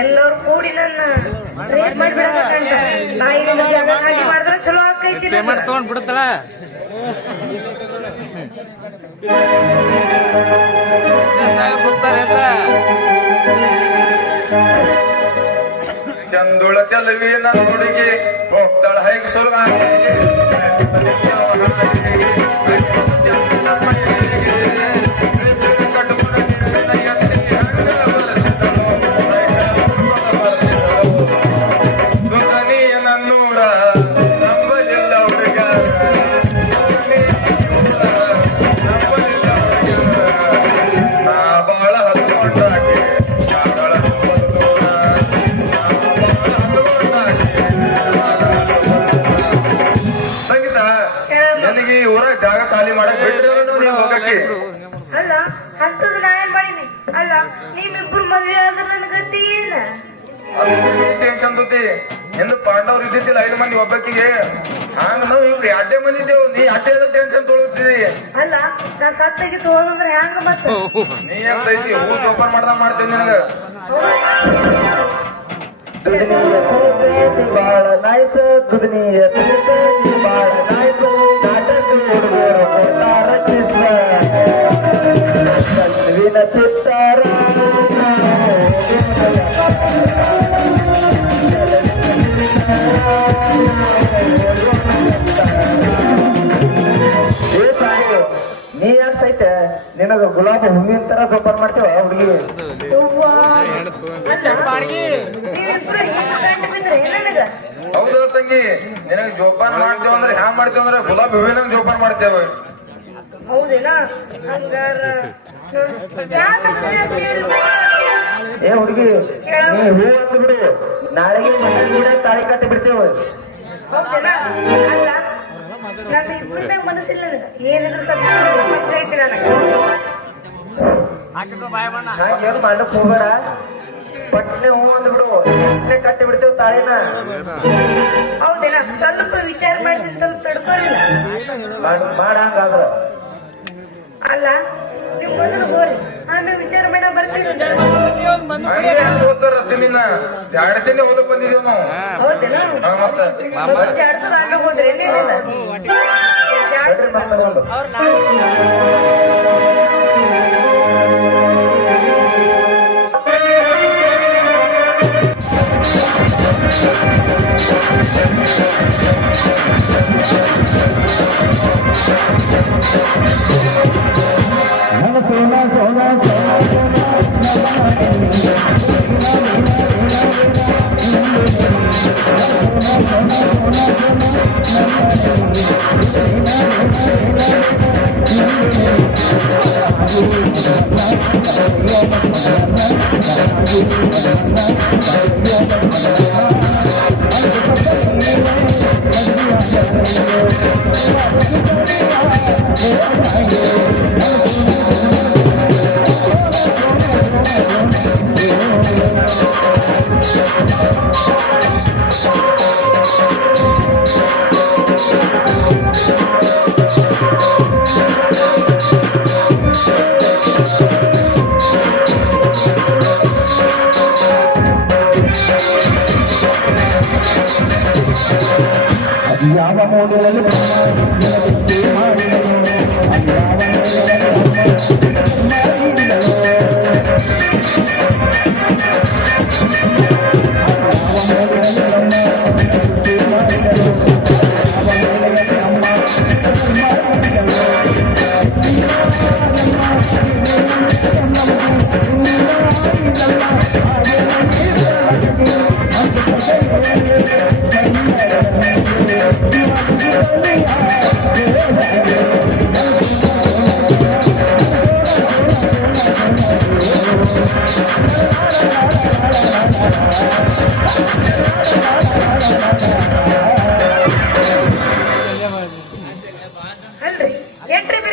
ಎಲ್ಲರೂ ಕೂಡಿ ನನ್ನ ರೇಟ್ ಮಾಡ್ಬಿಡಬೇಕಂತ ನಾ ಈಗ ಜಾಗ ಖಾಲಿ ಮಾಡಿದ್ರೆ ಚಲೋ ಆಗ್ತೈತಿ ಪೇಮೆಂಟ್ ತಗೊಂಡ್ ಬಿಡುತ್ತಲ್ಲ ಚಂದುಳ ಚಲವಿ ನನ್ನ ಹುಡುಗಿ ಹೋಗ್ತಾಳ ಹೇಗೆ ಸುಲಭ ನನ್ನೂರ ನಂಬಲಿಲ್ಲ ಹುಡುಗ ನಂಬಲಿಲ್ಲ ನಾ ಬಾಳ ಹತ್ಕೊಂಡಾಗೆ ಸಂಗೀತ ನನಗೆ ಈ ಊರ ಜಾಗ ಖಾಲಿ ಮಾಡಕ್ ಬಿಟ್ರೆ ಹೋಗಕ್ಕೆ ಅಲ್ಲ ಅಂತದ್ದು ನಾ ಏನ್ ಮಾಡೀನಿ ಅಲ್ಲ ನಿಮ್ಮಿಬ್ರು ಮದ್ವೆ ಆದ್ರೆ ನನ್ ಗತಿ ಏನ ಟೆನ್ಷನ್ ತೋತಿ ಎಂದು ಪಾಂಡವ್ರು ಇದ್ದಿದ್ದಿಲ್ಲ 5 ಮಂದಿ ಒಬ್ಬಕ್ಕಿಗೆ ಹಂಗ ನಾವು ಇವ್ರು 2 ಮಂದಿ ಇದ್ದೇವು ನೀ ಅಡ್ಡೆ ಟೆನ್ಷನ್ ತೊಗೊಳ್ತೀರಿ ಅಲ್ಲ ನಾ ಸತ್ತಾಗಿತ್ತು ಹೋದಂದ್ರೆ ಹ್ಯಾಂಗ ಮತ್ತ ನೀ ಅಂತ ಐತಿ ಊಟ ಓಪನ್ ಮಾಡ್ದಂಗ ಮಾಡ್ತೇನೆ ನಿನಗ ಬಾಳ ನಾಯ್ಸ ದುಡ್ನಿಯ ಬಾಳ ನಾಯ್ಸ ನಾಟಕ ಹುಡುಗರು ಕೊಡ್ತಾರ ಕಿಸ್ಸ ಕಲ್ವಿನ ಚಿತ್ತಾರ ನೀ ಅನ್ಸೈತೆ ನಿನಗ ಗುಲಾಬಿ ಹೂವಿನ ತರ ಜೋಪಾನ ಮಾಡ್ತೇವ ಹುಡುಗಿ ಹೌದು ತಂಗಿ ನಿನಗ ಜೋಪಾನ ಮಾಡ್ತೇವ ಅಂದ್ರೆ ಹ್ಯಾಂಗ ಮಾಡ್ತೇವ ಅಂದ್ರೆ ಗುಲಾಬಿ ಹೂವಿನ ಜೋಪಾನ ಮಾಡ್ತೇವ ಹೌದೇನಾ ಹಂಗಾರ ಏ ಹುಡುಗಿ ನೀ ಹೂ ಅಂತ ಬಿಡು ನಾಳೆಗೆ ಮನೆ ಕೂಡ ತಾಳಿ ಕಟ್ಟಿ ಬಿಡ್ತೇವೆ ಹೌದೇನಾ ಅಲ್ಲ ನನ್ನ ಇಬ್ಬರದಾಗ ಮನಸ್ಸಿಲ್ಲ ನನಗ ಏನಿದ್ರು ಸ್ವಲ್ಪ ಐತಿ ನನಗ ಹಾಗೇನು ಮಾಡಕ್ ಹೋಗ್ಬೇಡ ಪಟ್ನೆ ಹೂ ಅಂದ್ ಬಿಡು ಪಟ್ನೆ ಕಟ್ಟಿ ಬಿಡ್ತೇವೆ ತಾಳಿನ ಹೌದೇನಾ ಸ್ವಲ್ಪ ವಿಚಾರ ಮಾಡಿದ್ರೆ ಸ್ವಲ್ಪ ತಡ್ಕೊಳ್ಳಿಲ್ಲ ಮಾಡ ಹಂಗಾದ್ರ ಅಲ್ಲ ನೀವು ಮೊದಲು ಹೋರಿ ಆಮೇಲೆ ವಿಚಾರ ಮಾಡ ಬರ್ತೀವಿ ನಿನ್ನ ಜಾಡಸಿಂದ ಹೊಲಕ್ ಬಂದಿದ್ದೇವ್ ನಾವು ಹೌದೇನಾ ಮತ್ತೆ ಜಾಡ್ಸೋದು ಆಮೇಲೆ ಹೋದ್ರೆ ಏನಿಲ್ಲ ಯಾವ